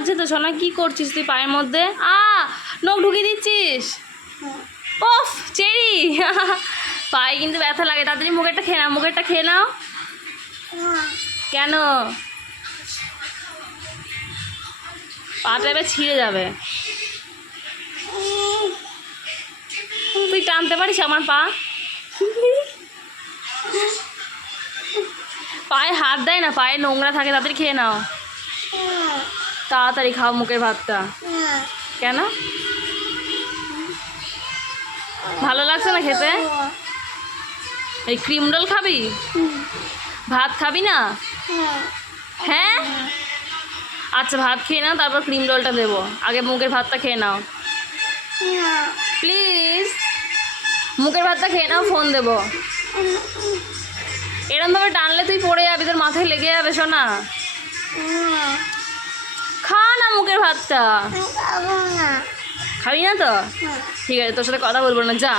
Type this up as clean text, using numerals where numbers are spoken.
লাগছে তো সোনা, কি করছিস তুই পায়ের মধ্যে? নখ ঢুকিয়ে দিচ্ছিস? ওফ চেরি পায়ে কিন্তু ব্যথা লাগে। তাড়াতাড়ি মুখেরটা খেয়ে নাও, মুখেরটা খেয়ে নাও। কেন? পাটা এবার ছিঁড়ে যাবে। তুই টানতে পারিস আমার পা? পায়ে হাত দেয় না, পায়ে নোংরা থাকে। তাড়াতাড়ি খেয়ে নাও, তাড়াতাড়ি খাও মুখের ভাতটা। কেন? ভালো লাগছে না খেতে? এই ক্রিম রোল খাবি? ভাত খাবি না? হ্যাঁ আচ্ছা ভাত খেয়ে নাও, তারপর ক্রিম রোলটা দেবো। আগে মুখের ভাতটা খেয়ে নাও প্লিজ। মুখের ভাতটা খেয়ে নাও, ফোন দেবো। এরমভাবে টানলে তুই পড়ে যাবি, তোর মাথায় লেগে যাবে সোনা। খা না মুখের ভাতটা। খাবি না তো? ঠিক আছে, তোর সাথে কথা বলবো না, যা।